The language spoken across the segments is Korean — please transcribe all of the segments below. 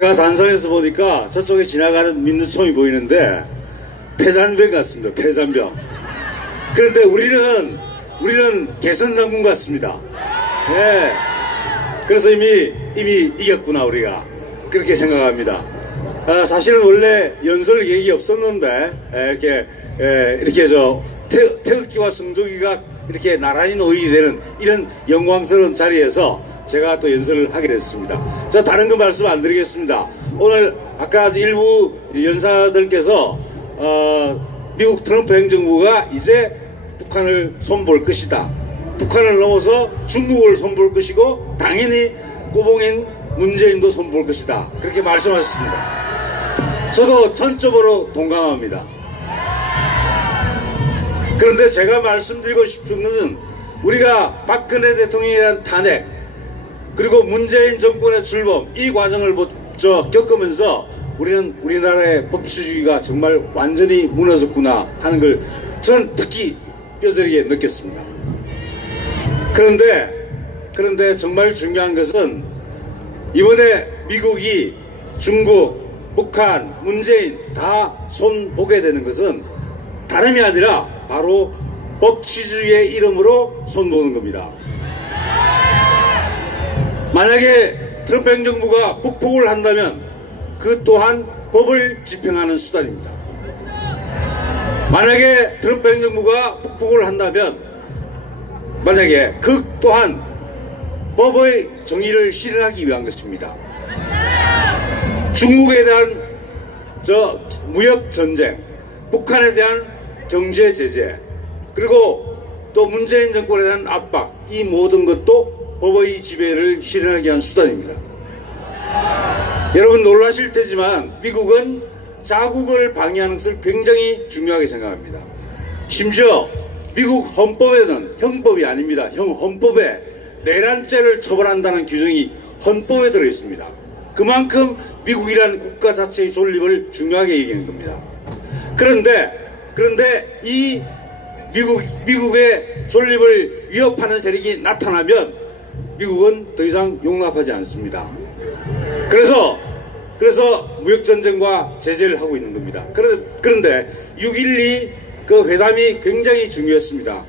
제가 단상에서 보니까 저쪽에 지나가는 민두총이 보이는데 폐잔병 같습니다. 폐잔병. 그런데 우리는 개선 장군 같습니다. 예. 그래서 이미 이겼구나 우리가 그렇게 생각합니다. 사실은 원래 연설 계획이 없었는데 이렇게 태극기와 성조기가 이렇게 나란히 놓이게 되는 이런 영광스러운 자리에서 제가 또 연설을 하게 됐습니다. 저 다른 거 말씀 안 드리겠습니다. 오늘 아까 일부 연사들께서 미국 트럼프 행정부가 이제 북한을 손볼 것이다. 북한을 넘어서 중국을 손볼 것이고 당연히 꼬봉인 문재인도 손볼 것이다. 그렇게 말씀하셨습니다. 저도 전적으로 동감합니다. 그런데 제가 말씀드리고 싶은 것은 우리가 박근혜 대통령에 대한 탄핵 그리고 문재인 정권의 출범 이 과정을 겪으면서 우리는 우리나라의 법치주의가 정말 완전히 무너졌구나 하는 걸 전 특히 뼈저리게 느꼈습니다. 그런데 정말 중요한 것은 이번에 미국이 중국, 북한, 문재인 다 손보게 되는 것은 다름이 아니라 바로 법치주의의 이름으로 손보는 겁니다. 만약에 트럼프 행정부가 북폭을 한다면 그 또한 법을 집행하는 수단입니다. 만약에 트럼프 행정부가 북폭을 한다면 만약에 그 또한 법의 정의를 실현하기 위한 것입니다. 중국에 대한 무역 전쟁, 북한에 대한 경제 제재, 그리고 또 문재인 정권에 대한 압박, 이 모든 것도 법의 지배를 실현하기 위한 수단입니다. 여러분 놀라실 테지만 미국은 자국을 방해하는 것을 굉장히 중요하게 생각합니다. 심지어 미국 헌법에는 형법이 아닙니다. 헌법에 내란죄를 처벌한다는 규정이 헌법에 들어있습니다. 그만큼 미국이라는 국가 자체의 존립을 중요하게 얘기하는 겁니다. 그런데 이 미국의 존립을 위협하는 세력이 나타나면 미국은 더 이상 용납하지 않습니다. 그래서 무역전쟁과 제재를 하고 있는 겁니다. 그런데 6.12 그 회담이 굉장히 중요했습니다.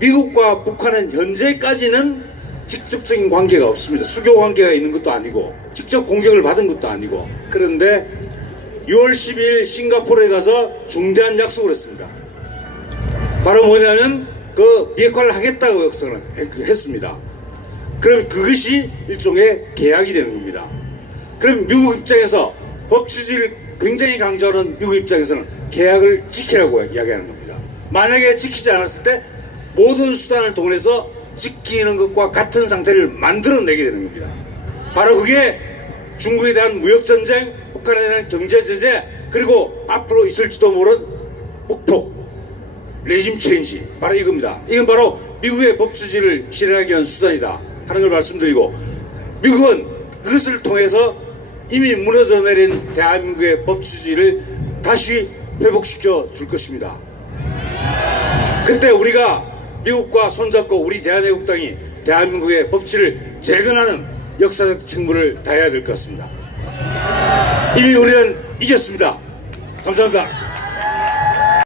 미국과 북한은 현재까지는 직접적인 관계가 없습니다. 수교 관계가 있는 것도 아니고 직접 공격을 받은 것도 아니고 그런데 6월 10일 싱가포르에 가서 중대한 약속을 했습니다. 바로 뭐냐면 그 비핵화를 하겠다고 약속을 했습니다. 그럼 그것이 일종의 계약이 되는 겁니다. 그럼 미국 입장에서 법치주의를 굉장히 강조하는 미국 입장에서는 계약을 지키라고 이야기하는 겁니다. 만약에 지키지 않았을 때 모든 수단을 동원해서 지키는 것과 같은 상태를 만들어내게 되는 겁니다. 바로 그게 중국에 대한 무역전쟁, 북한에 대한 경제제재, 그리고 앞으로 있을지도 모르는 북폭, 레짐 체인지, 바로 이겁니다. 이건 바로 미국의 법치주의를 실현하기 위한 수단이다 하는 걸 말씀드리고, 미국은 그것을 통해서 이미 무너져 내린 대한민국의 법치주의를 다시 회복시켜 줄 것입니다. 그때 우리가 미국과 손잡고 우리 대한애국당이 대한민국의 법치를 재건하는 역사적 책무를 다해야 될 것 같습니다. 이미 우리는 이겼습니다. 감사합니다.